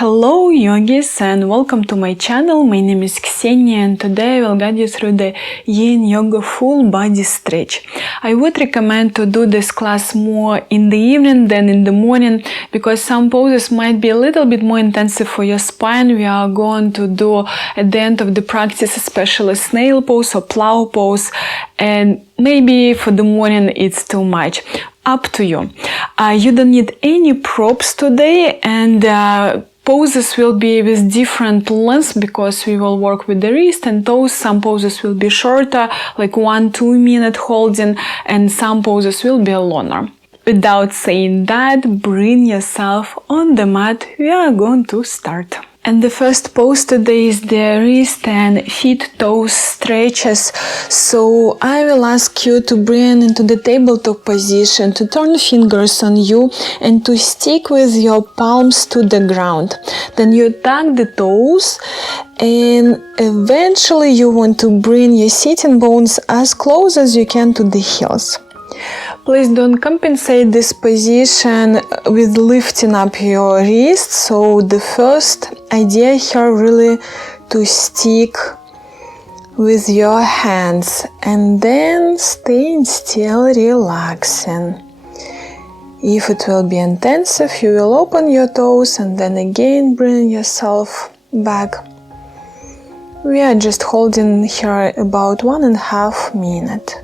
Hello yogis and welcome to my channel. My name is Ksenia and today I will guide you through the Yin Yoga full body stretch. I would recommend to do this class more in the evening than in the morning because some poses might be a little bit more intensive for your spine. We are going to do at the end of the practice especially snail pose or plow pose, and maybe for the morning it's too much. Up to you. You don't need any props today, and poses will be with different lengths because we will work with the wrist and toes. Some poses will be shorter, like 1-2 minute holding, and some poses will be longer. Without saying that, bring yourself on the mat. We are going to start. And the first pose today is the wrist and feet toes stretches. So I will ask you to bring into the tabletop position, to turn fingers on you and to stick with your palms to the ground. Then you tuck the toes and eventually you want to bring your sitting bones as close as you can to the heels. Please don't compensate this position with lifting up your wrist. So the first idea here really to stick with your hands and then staying still, relaxing. If it will be intensive, you will open your toes and then again bring yourself back. We are just holding here about 1.5 minutes.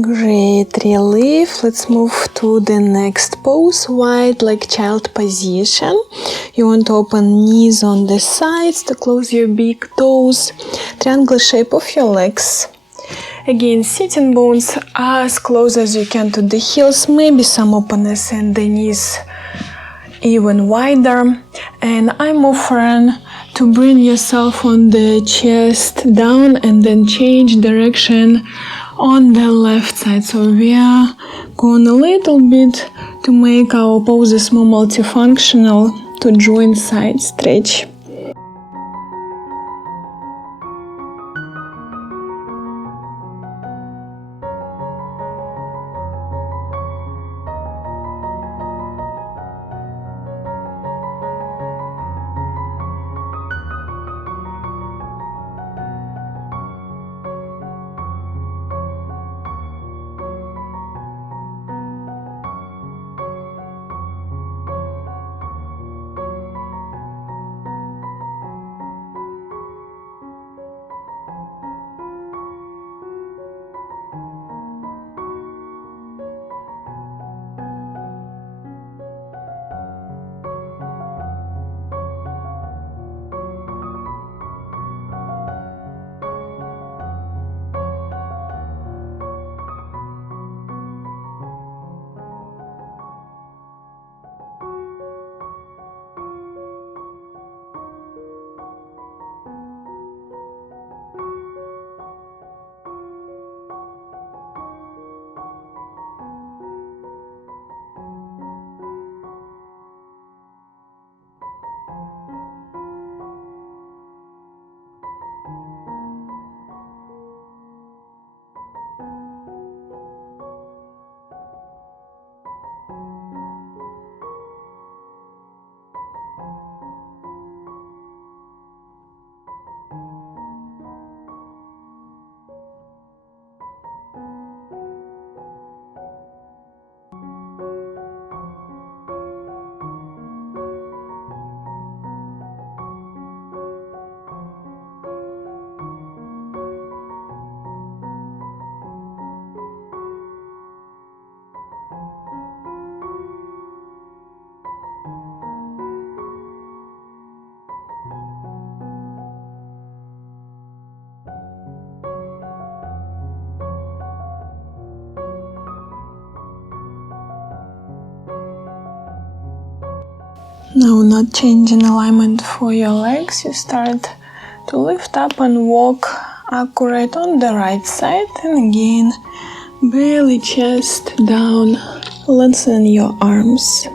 Great relief. Let's move to the next pose, wide leg child position. You want to open knees on the sides to close your big toes, triangle shape of your legs. Again, sitting bones as close as you can to the heels, maybe some openness and the knees even wider. And I'm offering to bring yourself on the chest down and then change direction on the left side. So we are going a little bit to make our poses more multifunctional to joint side stretch. Now, not changing alignment for your legs, you start to lift up and walk accurate on the right side, and again, belly, chest down, lengthen your arms.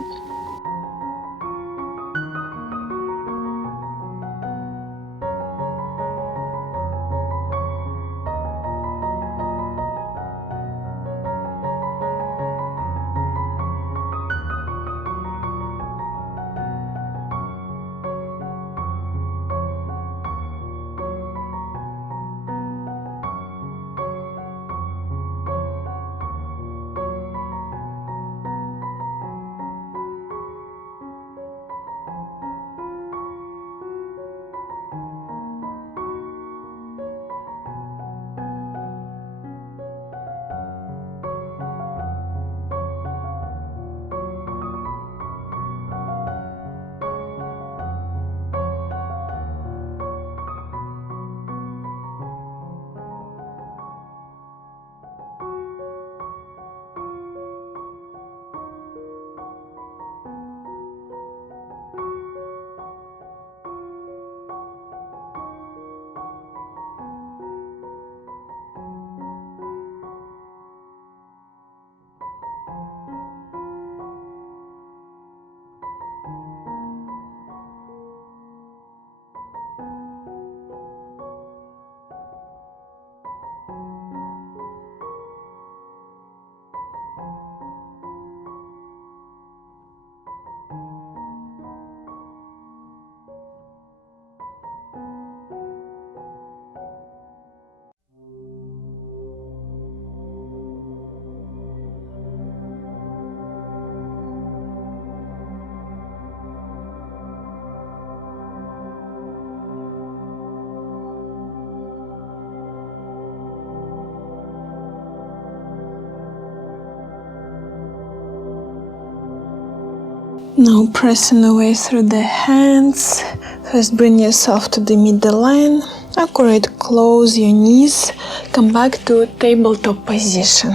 Now pressing away through the hands. First bring yourself to the middle line. Accurate, close your knees. Come back to tabletop position.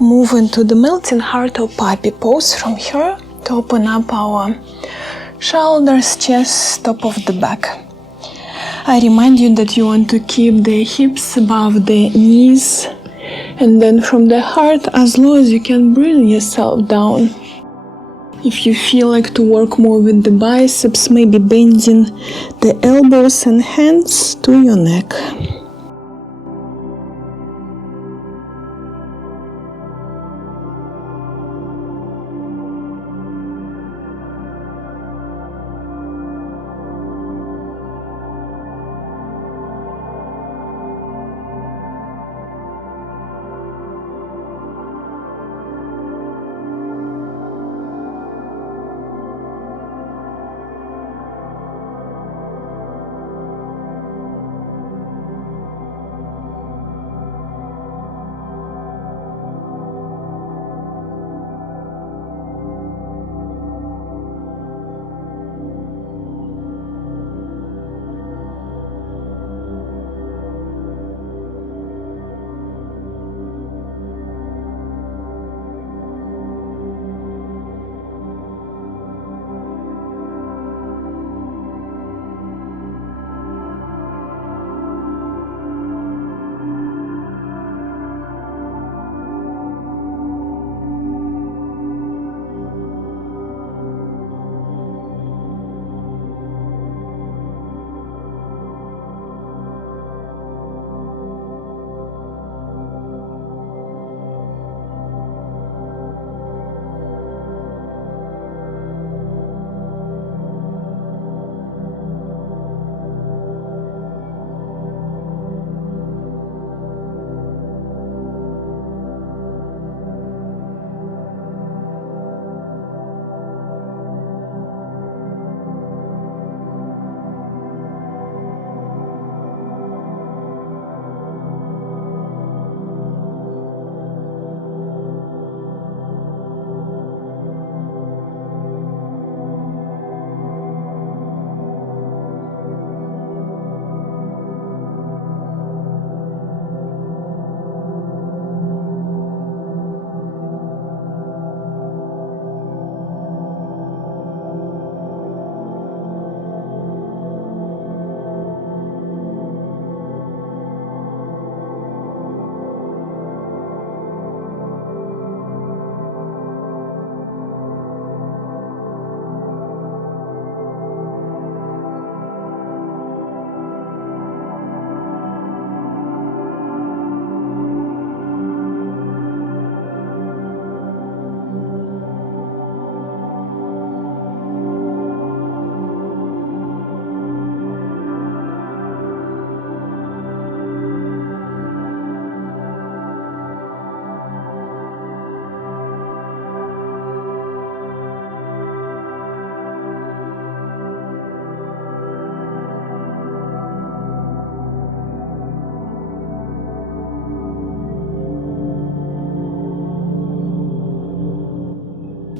Move into the melting heart or puppy pose from here to open up our shoulders, chest, top of the back. I remind you that you want to keep the hips above the knees, and then from the heart as low as you can bring yourself down. If you feel like to work more with the biceps, maybe bending the elbows and hands to your neck.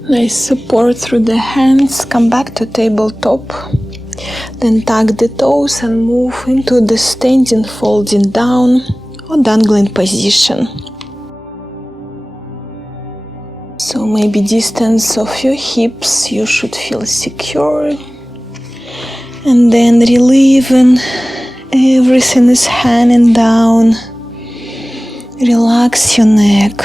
Nice support through the hands. Come back to tabletop. Then tuck the toes and move into the standing folding down or dangling position. So maybe distance of your hips, you should feel secure. And then relieving, everything is hanging down. Relax your neck.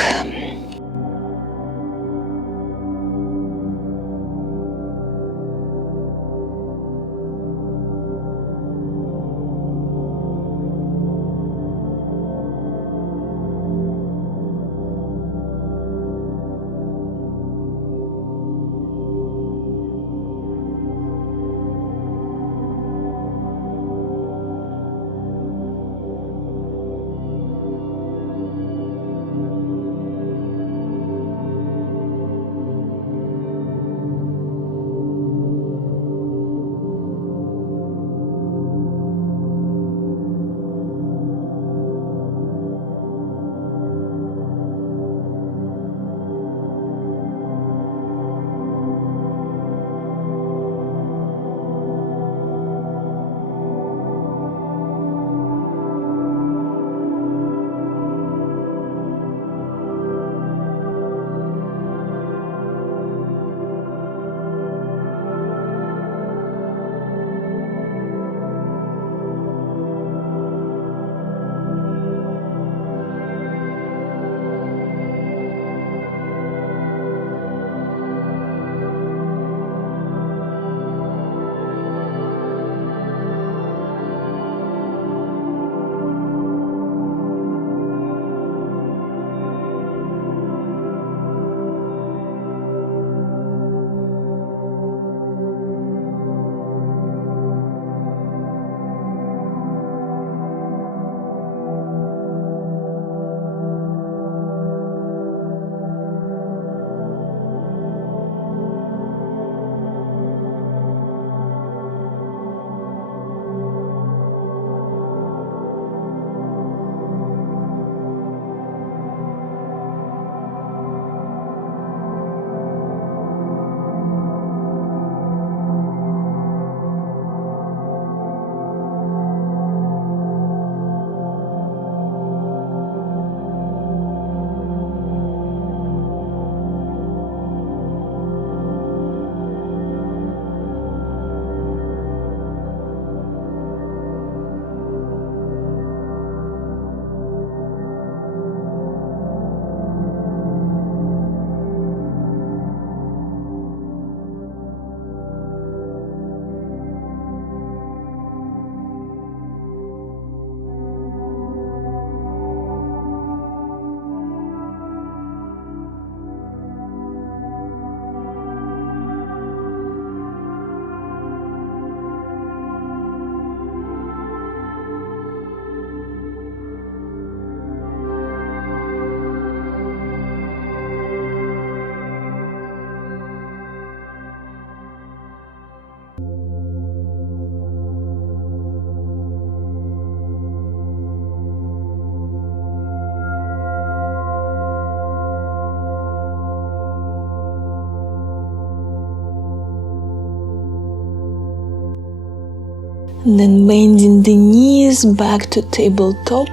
And then bending the knees back to tabletop.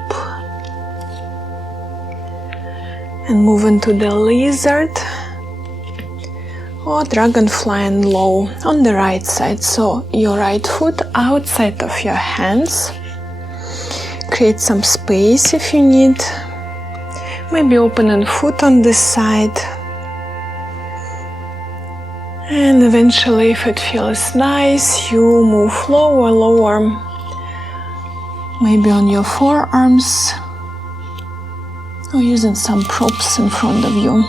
And moving to the lizard or dragonfly and low on the right side. So your right foot outside of your hands. Create some space if you need. Maybe open foot on this side. And eventually, if it feels nice, you move lower, maybe on your forearms, or using some props in front of you.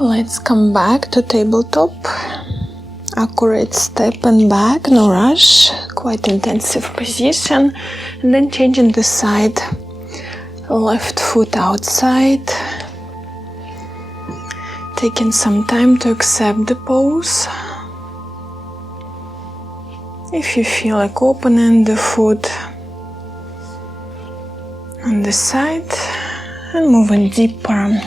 Let's come back to tabletop. Accurate step and back, no rush, quite intensive position. And then changing the side, left foot outside. Taking some time to accept the pose. If you feel like opening the foot on the side and moving deeper.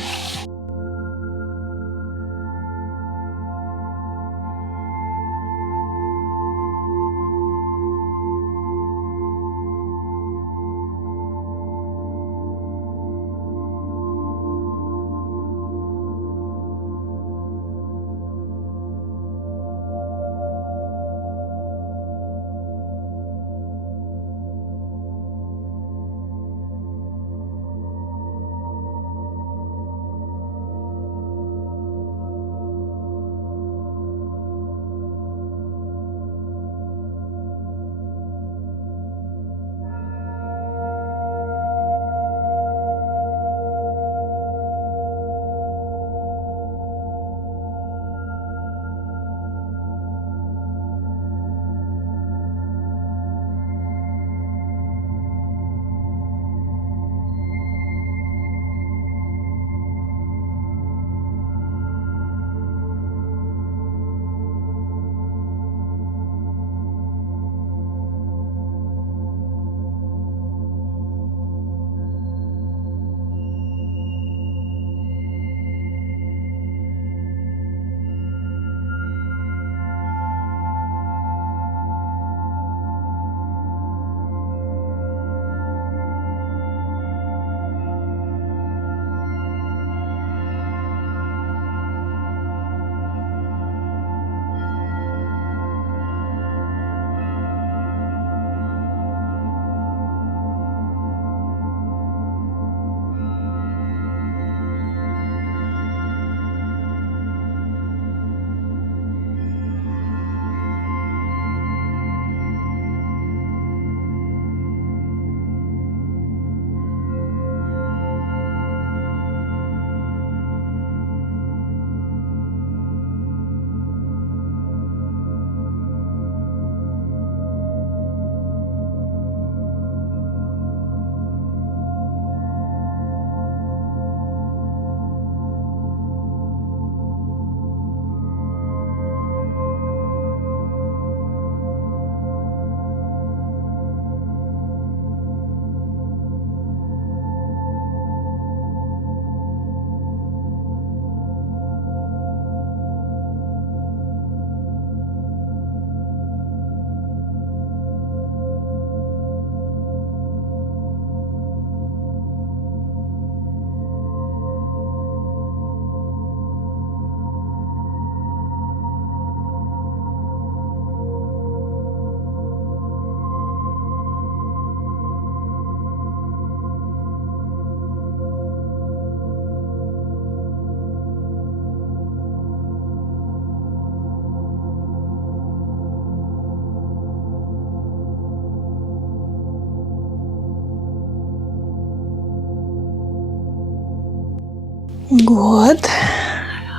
Good.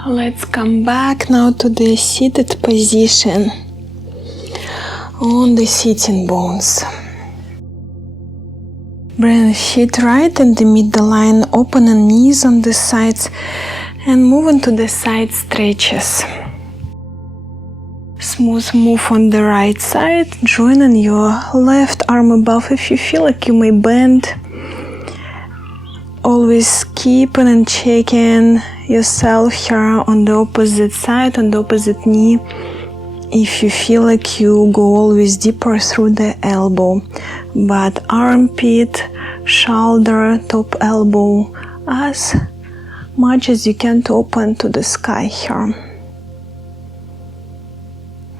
Let's come back now to the seated position on the sitting bones. Bring feet right in the midline, opening knees on the sides and moving to the side stretches. Smooth move on the right side, joining your left arm above. If you feel like you may bend, always keeping and checking yourself here on the opposite side, on the opposite knee. If you feel like you go always deeper through the elbow, but armpit, shoulder, top elbow, as much as you can to open to the sky here.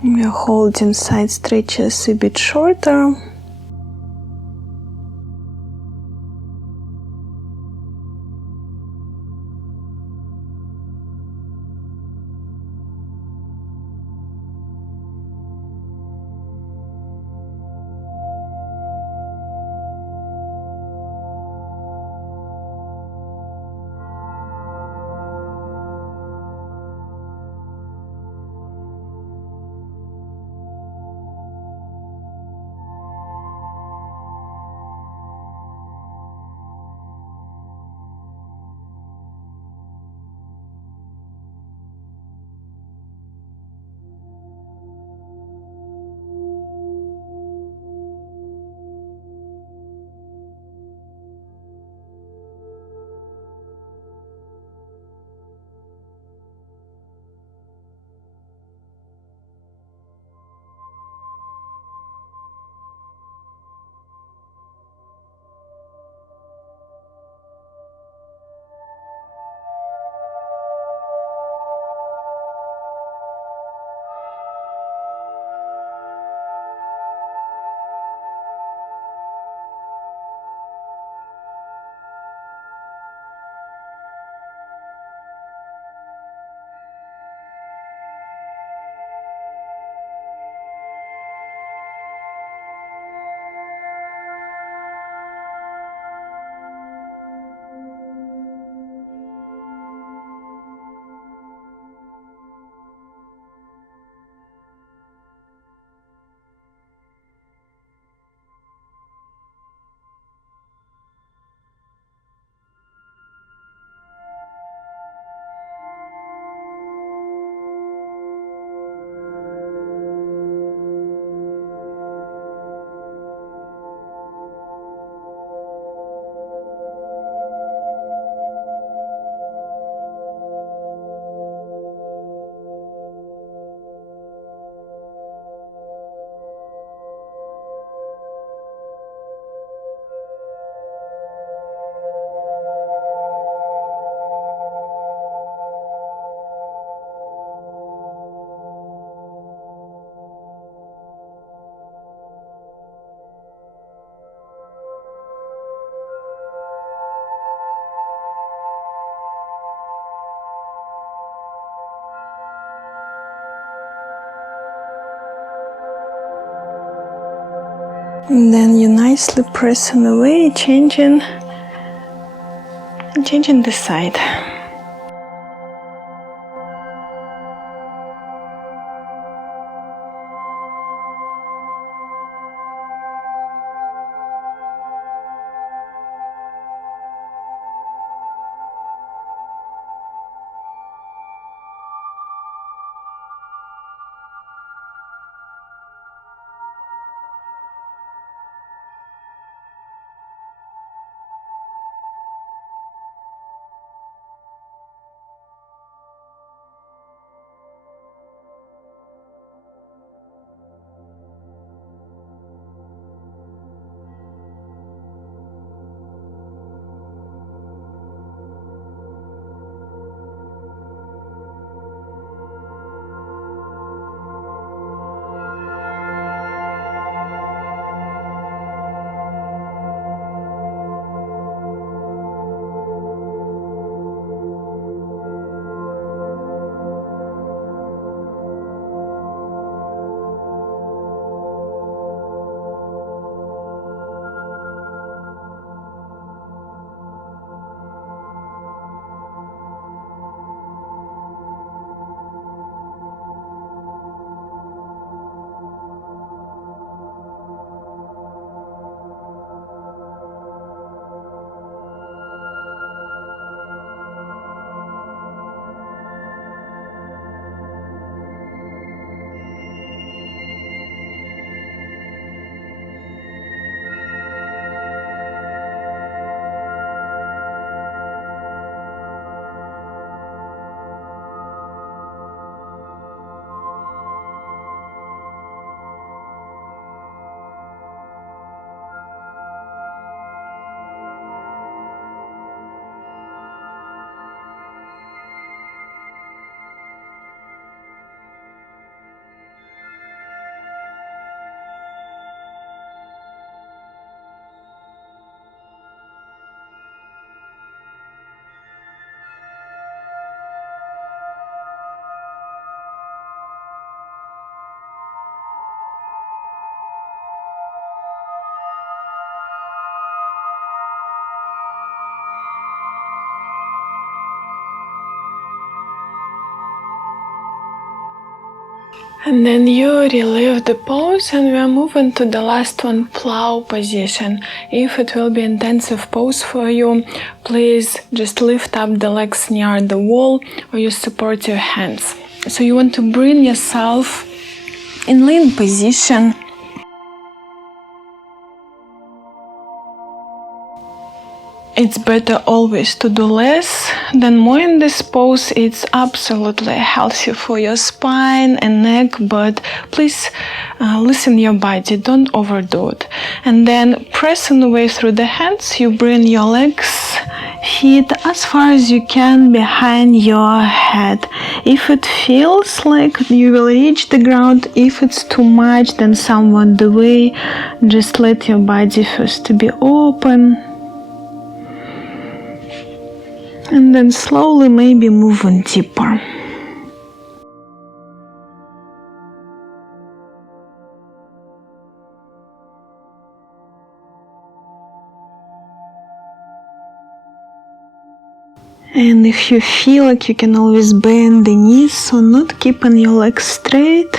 We're holding side stretches a bit shorter. And then you nicely pressing away, changing the side. And then you relieve the pose, and we are moving to the last one, plow position. If it will be intensive pose for you, please just lift up the legs near the wall or you support your hands. So you want to bring yourself in lean position. It's better always to do less than more in this pose. It's absolutely healthy for your spine and neck, but please listen your body, don't overdo it. And then pressing away through the hands, you bring your legs, feet as far as you can behind your head. If it feels like you will reach the ground, if it's too much, then somewhat the way, just let your body first be open. And then slowly maybe moving deeper. And if you feel like you can always bend the knees, so not keeping your legs straight.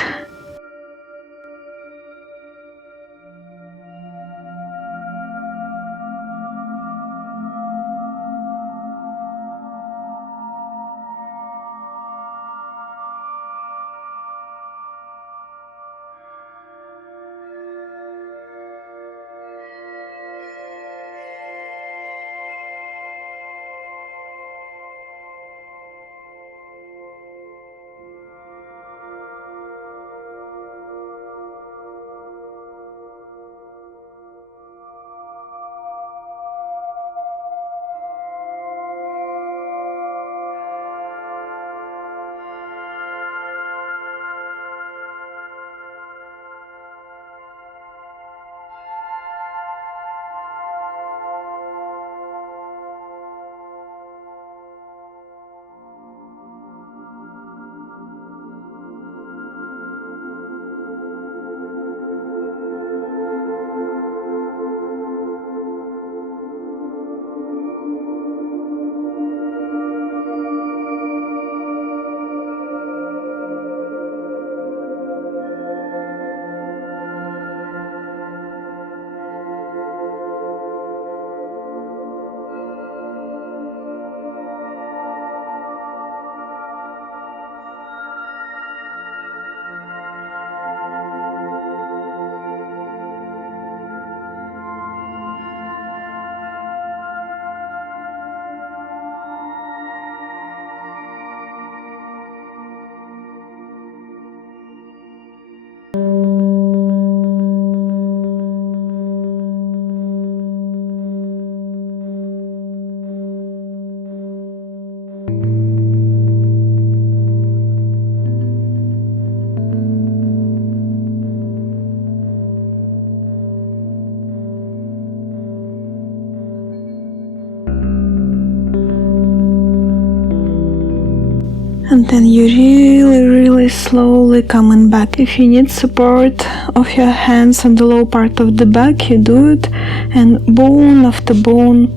And then you really slowly coming back. If you need support of your hands on the low part of the back, you do it, and bone after bone,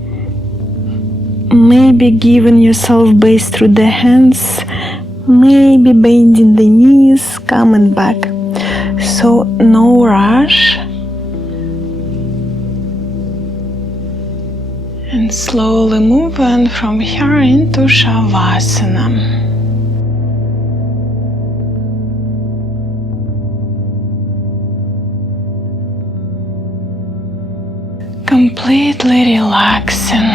maybe giving yourself base through the hands, maybe bending the knees, coming back. So no rush. And slowly moving from here into Shavasana. Completely relaxing.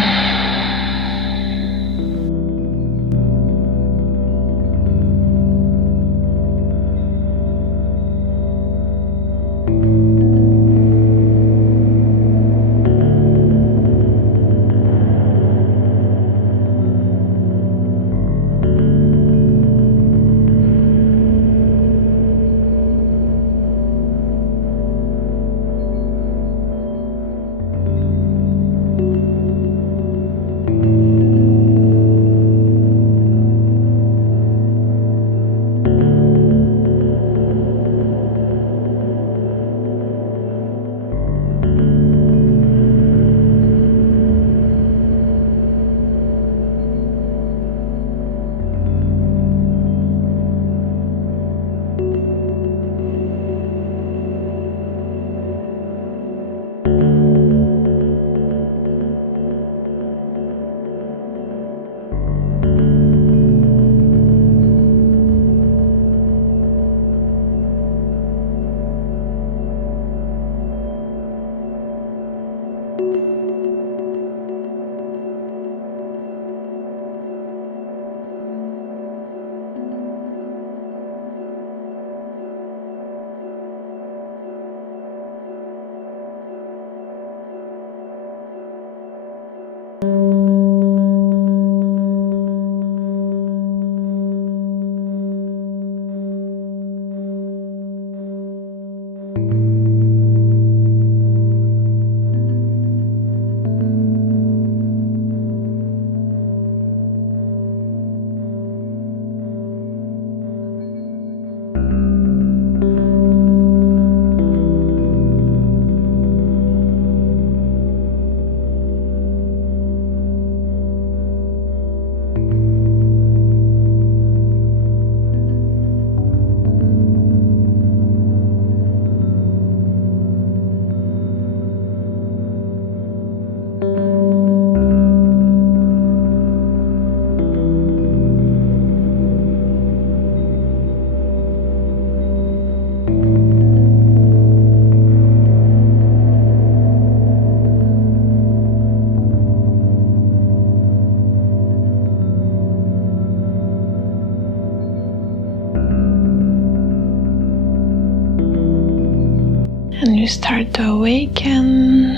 And you start to awaken,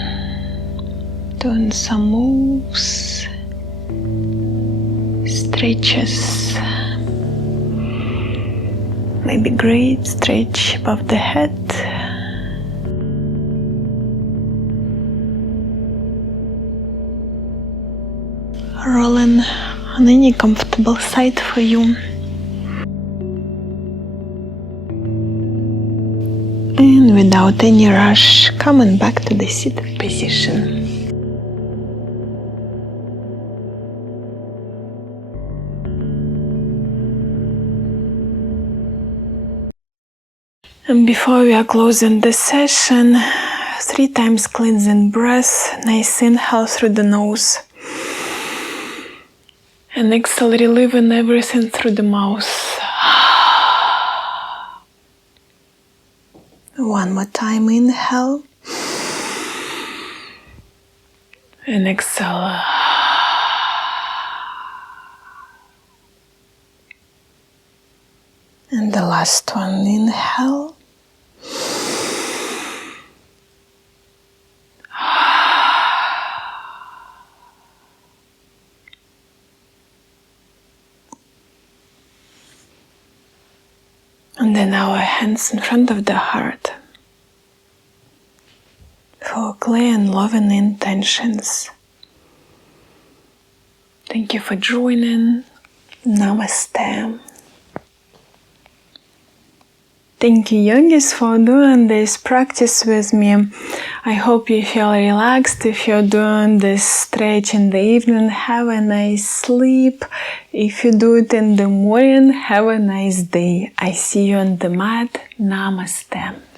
doing some moves, stretches, maybe great stretch above the head. Rolling on any comfortable side for you. And without any rush, coming back to the seated position. And before we are closing the session, 3 times cleansing breath. Nice inhale through the nose. And exhale, relieving everything through the mouth. One more time, inhale. And exhale. And the last one, inhale. And then our hands in front of the heart for clear and loving intentions. Thank you for joining. Namaste. Thank you, yogis, for doing this practice with me. I hope you feel relaxed. If you're doing this stretch in the evening, have a nice sleep. If you do it in the morning, have a nice day. I see you on the mat. Namaste.